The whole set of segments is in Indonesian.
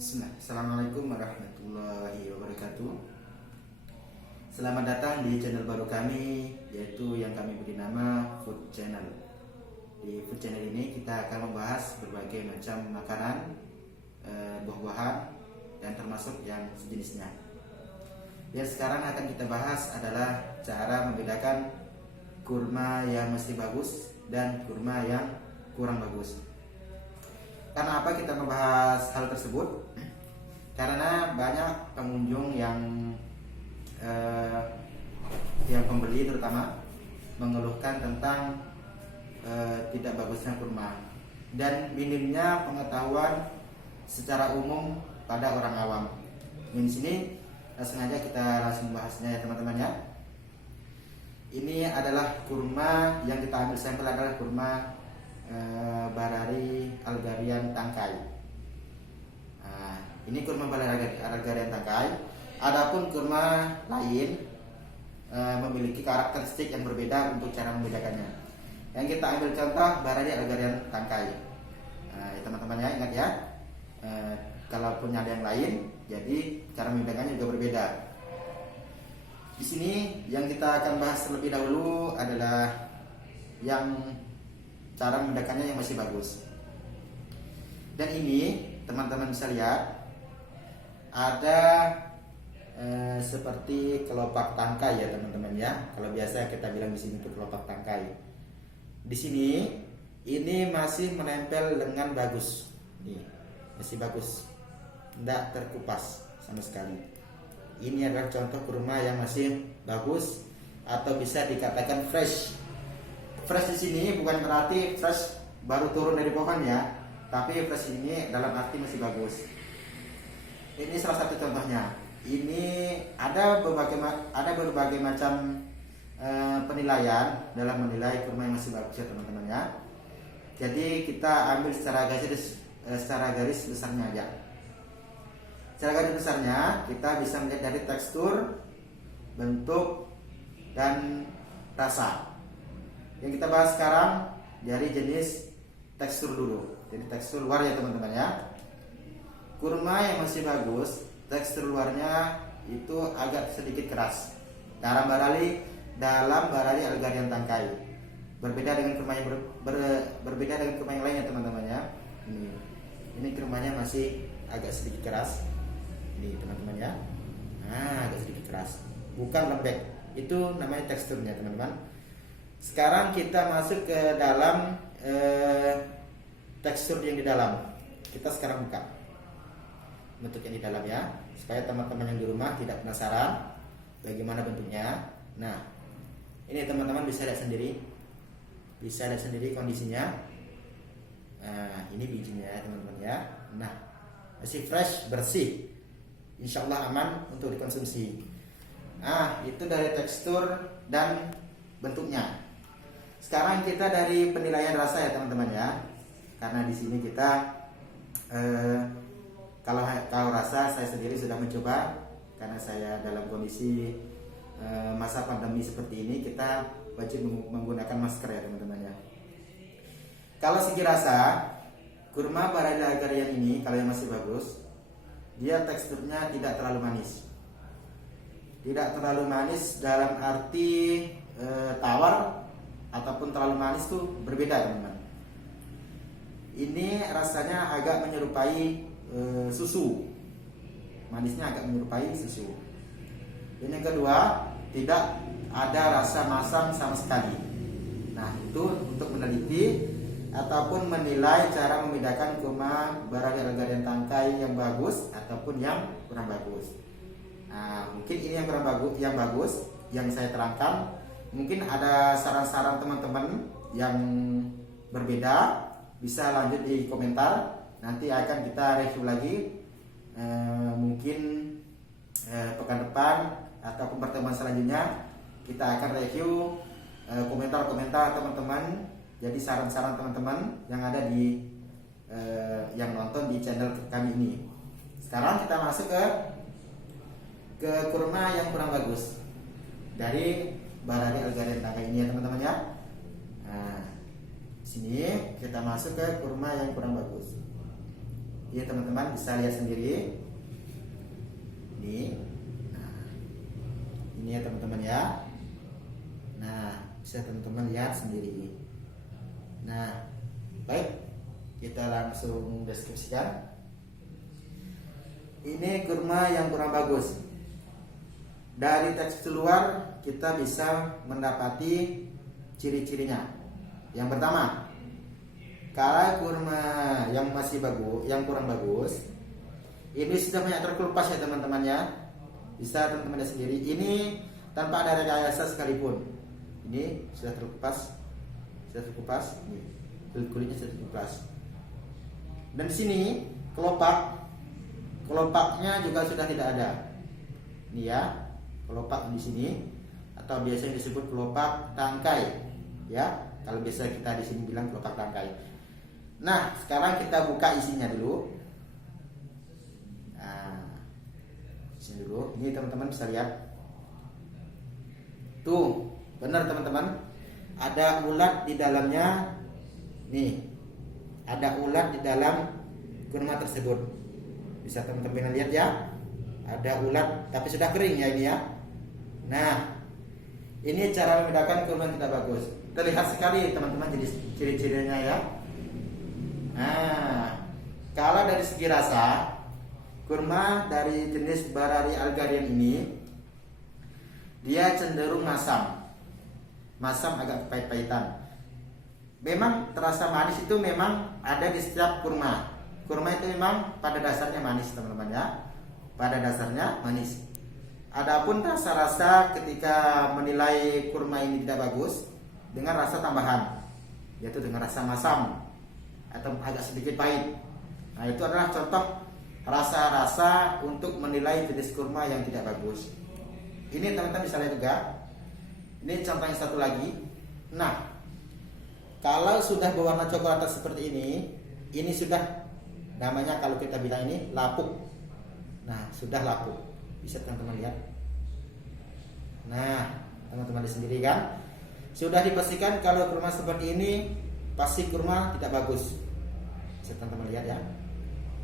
Bismillah. Assalamualaikum warahmatullahi wabarakatuh. Selamat datang di channel baru kami, yaitu yang kami beri nama Food Channel. Di Food Channel ini kita akan membahas berbagai macam makanan, buah-buahan, dan termasuk yang sejenisnya. Yang sekarang akan kita bahas adalah cara membedakan kurma yang masih bagus dan kurma yang kurang bagus. Karena apa kita membahas hal tersebut? Karena banyak pengunjung yang pembeli terutama mengeluhkan tentang tidak bagusnya kurma dan minimnya pengetahuan secara umum pada orang awam. Di sini langsung aja kita langsung bahasnya ya teman-teman ya. Ini adalah kurma yang kita ambil sampel adalah kurma Barari Algarian Tangkai. Nah, ini kurma Barari Algarian Tangkai. Adapun kurma lain memiliki karakteristik yang berbeda untuk cara membedakannya. Yang kita ambil contoh Barari Algarian Tangkai. Nah, ya teman-teman ya, ingat ya. Kalaupun ada yang lain, jadi cara membedakannya juga berbeda. Di sini yang kita akan bahas terlebih dahulu adalah yang cara membedakannya yang masih bagus. Dan ini teman-teman bisa lihat ada seperti kelopak tangkai ya teman-teman ya. Kalau biasa kita bilang di sini itu kelopak tangkai. Di sini ini masih menempel dengan bagus. Nih, masih bagus. Tidak terkupas sama sekali. Ini adalah contoh kurma yang masih bagus atau bisa dikatakan fresh. Fresh di sini bukan berarti fresh baru turun dari pohon ya, tapi fresh ini dalam arti masih bagus. Ini salah satu contohnya. Ini ada berbagai macam penilaian dalam menilai kurma yang masih bagus ya teman-teman ya. Jadi kita ambil secara garis besarnya aja. Secara garis besarnya kita bisa melihat dari tekstur, bentuk, dan rasa. Yang kita bahas sekarang dari jenis tekstur dulu. Jadi tekstur luar ya teman-teman ya. Kurma yang masih bagus, tekstur luarnya itu agak sedikit keras. Dalam Barari Algarian Tangkai. Berbeda dengan kurma yang berbeda dengan kurma yang lainnya teman-teman ya. Ini kurmanya masih agak sedikit keras. Ini teman-teman ya. Nah, agak sedikit keras. Bukan lembek. Itu namanya teksturnya teman-teman. Sekarang kita masuk ke dalam tekstur yang di dalam. Kita sekarang buka bentuk yang di dalam ya, supaya teman-teman yang di rumah tidak penasaran bagaimana bentuknya. Nah, ini teman-teman bisa lihat sendiri kondisinya. Nah, ini bijinya ya teman-teman ya. Nah, masih fresh, bersih, insya Allah aman untuk dikonsumsi. Nah, itu dari tekstur dan bentuknya. Sekarang kita dari penilaian rasa ya teman-teman ya. Karena di sini kita kalau rasa saya sendiri sudah mencoba, karena saya dalam kondisi masa pandemi seperti ini, kita wajib menggunakan masker ya teman-teman ya. Kalau segi rasa, kurma Barari Algarian ini kalau yang masih bagus, dia teksturnya tidak terlalu manis. Tidak terlalu manis dalam arti tawar ataupun terlalu manis tuh berbeda teman-teman. Ini rasanya agak menyerupai susu. Manisnya agak menyerupai susu. Dan yang kedua, tidak ada rasa masam sama sekali. Nah, itu untuk meneliti ataupun menilai cara membedakan kurma Barari Algarian Tangkai yang bagus ataupun yang kurang bagus. Nah, mungkin ini yang kurang bagus, yang saya terangkan. Mungkin ada saran-saran teman-teman yang berbeda, bisa lanjut di komentar. Nanti akan kita review lagi, mungkin pekan depan ataupun pertemuan selanjutnya kita akan review komentar-komentar teman-teman. Jadi saran-saran teman-teman yang ada di yang nonton di channel kami ini. Sekarang kita masuk ke kurma yang kurang bagus dari Barari Algarian Tangkai ini ya teman-teman ya. Nah, sini kita masuk ke kurma yang kurang bagus. Ya teman-teman bisa lihat sendiri. Ini. Nah, ini ya teman-teman ya. Nah, bisa teman-teman lihat sendiri. Nah, baik, kita langsung deskripsikan. Ini kurma yang kurang bagus. Dari tekstur luar kita bisa mendapati ciri-cirinya. Yang pertama, kalau kurma yang masih bagus, yang kurang bagus, ini sudah banyak terkelupas ya teman-teman ya. Bisa teman-teman lihat sendiri. Ini tanpa ada rekayasa sekalipun. Ini sudah terkelupas, Ini kulitnya sudah terkelupas. Dan di sini kelopaknya juga sudah tidak ada. Ini ya, kelopak di sini atau biasanya disebut kelopak tangkai ya. Kalau biasa kita di sini bilang kelopak tangkai. Nah, sekarang kita buka isinya dulu. Nah, sini dulu. Ini teman-teman bisa lihat. Tuh, benar teman-teman. Ada ulat di dalamnya. Nih, ada ulat di dalam kurma tersebut. Bisa teman-teman lihat ya. Ada ulat, tapi sudah kering ya ini ya. Nah, ini cara membedakan kurma yang tidak bagus. Terlihat sekali teman-teman jadi ciri-cirinya ya. Nah, kalau dari segi rasa, kurma dari jenis Barari Algarian ini dia cenderung masam agak pahit-pahitan. Memang terasa manis itu memang ada di setiap kurma. Kurma itu memang pada dasarnya manis teman-teman ya. Pada dasarnya manis. Adapun rasa-rasa ketika menilai kurma ini tidak bagus dengan rasa tambahan, yaitu dengan rasa masam atau agak sedikit pahit. Nah, itu adalah contoh rasa-rasa untuk menilai jenis kurma yang tidak bagus. Ini teman-teman bisa lihat juga. Ini contoh yang satu lagi. Nah, kalau sudah berwarna coklat seperti ini sudah namanya, kalau kita bilang ini lapuk. Nah, sudah lapuk. Bisa teman-teman lihat. Nah, teman-teman lihat sendiri kan. Sudah dipastikan kalau kurma seperti ini pasti kurma tidak bagus. Bisa teman-teman lihat ya.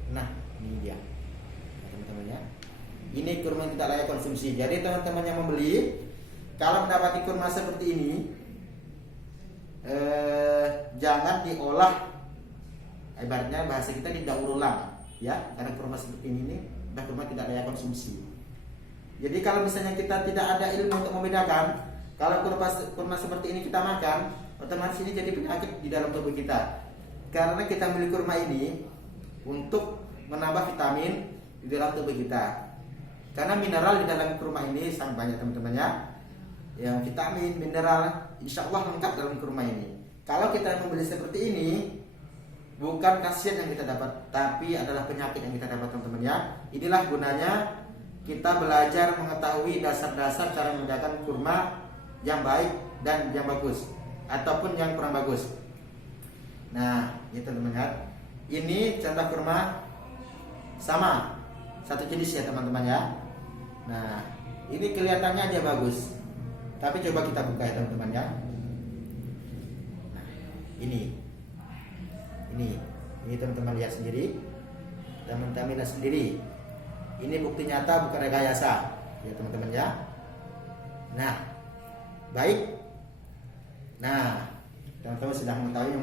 Nah, ini dia. Nah, teman-teman ya. Ini kurma yang tidak layak konsumsi. Jadi teman-teman yang membeli, kalau mendapati kurma seperti ini, jangan diolah. Ibaratnya bahasa kita didaur ulang, ya. Karena kurma seperti ini kurma tidak layak konsumsi. Jadi kalau misalnya kita tidak ada ilmu untuk membedakan, kalau kurma seperti ini kita makan, otomatis ini jadi penyakit di dalam tubuh kita. Karena kita beli kurma ini untuk menambah vitamin di dalam tubuh kita. Karena mineral di dalam kurma ini sangat banyak teman-teman ya. Yang vitamin, mineral, insya Allah lengkap dalam kurma ini. Kalau kita membeli seperti ini, bukan khasiat yang kita dapat, tapi adalah penyakit yang kita dapat teman-teman ya. Inilah gunanya kita belajar mengetahui dasar-dasar cara membedakan kurma yang baik dan yang bagus, ataupun yang kurang bagus. Nah, ini teman-teman ya. Ini contoh kurma sama, satu jenis ya teman-teman ya. Nah, ini kelihatannya aja bagus, tapi coba kita buka ya teman-teman ya. Nah, ini teman-teman lihat sendiri. Teman-teman lihat sendiri. Ini bukti nyata, bukan rekayasa ya teman-teman ya. Nah, baik. Nah, teman-teman sudah mengetahui